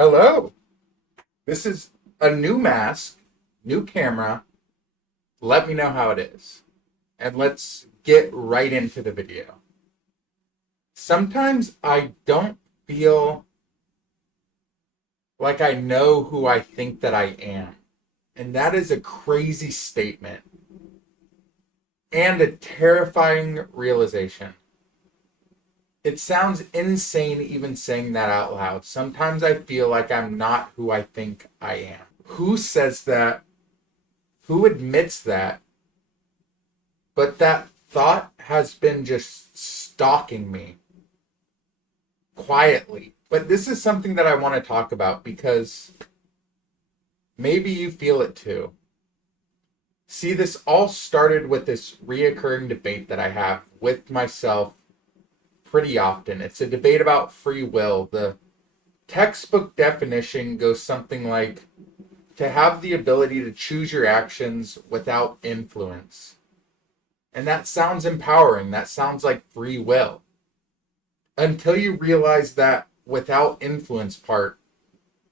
Hello. This is a new mask, new camera. Let me know how it is. And let's get right into the video. Sometimes I don't feel like I know who I think that I am. And that is a crazy statement and a terrifying realization. It sounds insane even saying that out loud. Sometimes I feel like I'm not who I think I am. Who says that? Who admits that? But that thought has been just stalking me quietly. But this is something that I want to talk about because maybe you feel it too. See, this all started with this reoccurring debate that I have with myself pretty often. It's a debate about free will. The textbook definition goes something like to have the ability to choose your actions without influence. And that sounds empowering. That sounds like free will. Until you realize that without influence part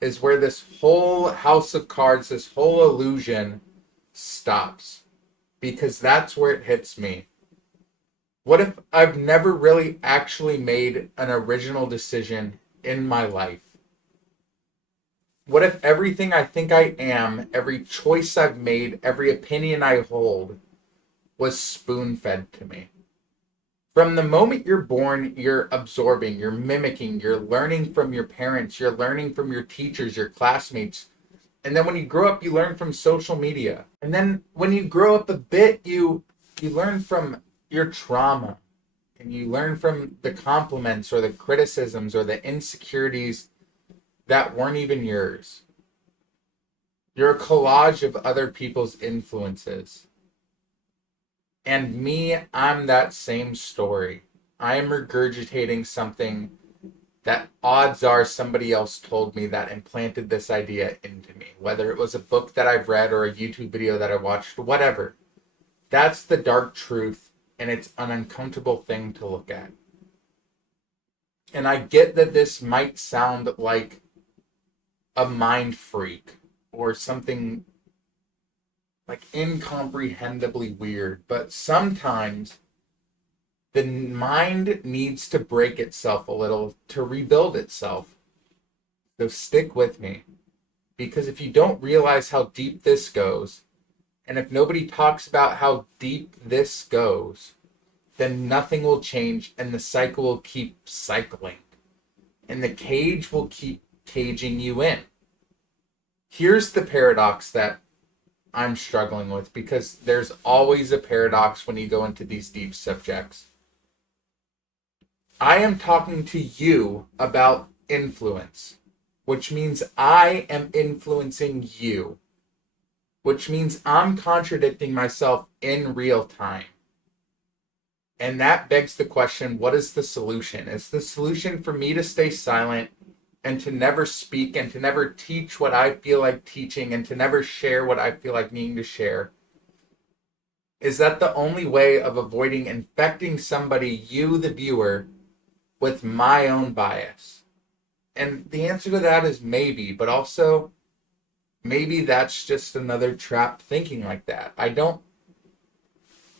is where this whole house of cards, this whole illusion stops. Because that's where it hits me. What if I've never really actually made an original decision in my life? What if everything I think I am, every choice I've made, every opinion I hold was spoon-fed to me? From the moment you're born, you're absorbing, you're mimicking, you're learning from your parents, you're learning from your teachers, your classmates. And then when you grow up, you learn from social media. And then when you grow up a bit, you learn from your trauma. And you learn from the compliments or the criticisms or the insecurities that weren't even yours. You're a collage of other people's influences. And me, I'm that same story. I am regurgitating something that odds are somebody else told me that implanted this idea into me. Whether it was a book that I've read or a YouTube video that I watched, whatever. That's the dark truth, and it's an uncomfortable thing to look at. And I get that this might sound like a mind freak or something like incomprehendibly weird, but sometimes the mind needs to break itself a little to rebuild itself. So stick with me, because if you don't realize how deep this goes, and if nobody talks about how deep this goes, then nothing will change and the cycle will keep cycling. And the cage will keep caging you in. Here's the paradox that I'm struggling with, because there's always a paradox when you go into these deep subjects. I am talking to you about influence, which means I am influencing you, which means I'm contradicting myself in real time. And that begs the question, what is the solution? Is the solution for me to stay silent and to never speak and to never teach what I feel like teaching and to never share what I feel like needing to share? Is that the only way of avoiding infecting somebody, you, the viewer, with my own bias? And the answer to that is maybe, but also maybe that's just another trap thinking like that. I don't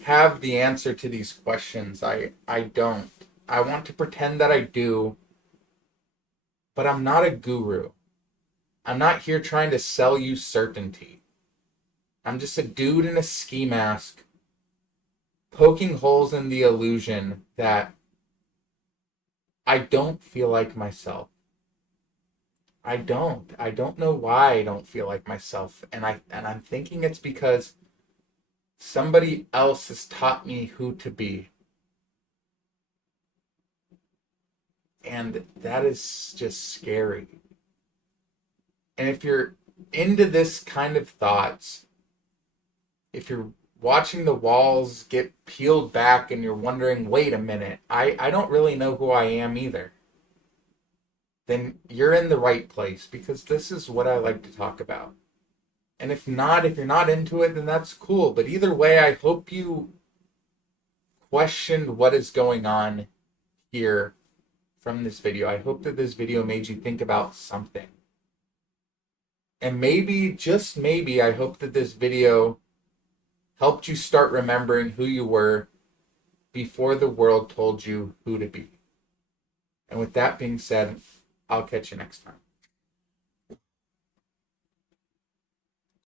have the answer to these questions. I don't. I want to pretend that I do, but I'm not a guru. I'm not here trying to sell you certainty. I'm just a dude in a ski mask poking holes in the illusion that I don't feel like myself. I don't. I don't know why I don't feel like myself. And I'm thinking it's because somebody else has taught me who to be. And that is just scary. And if you're into this kind of thoughts, if you're watching the walls get peeled back and you're wondering, wait a minute, I don't really know who I am either, then you're in the right place, because this is what I like to talk about. And if you're not into it, then that's cool. But either way, I hope you questioned what is going on here from this video. I hope that this video made you think about something. And maybe, just maybe, I hope that this video helped you start remembering who you were before the world told you who to be. And with that being said, I'll catch you next time.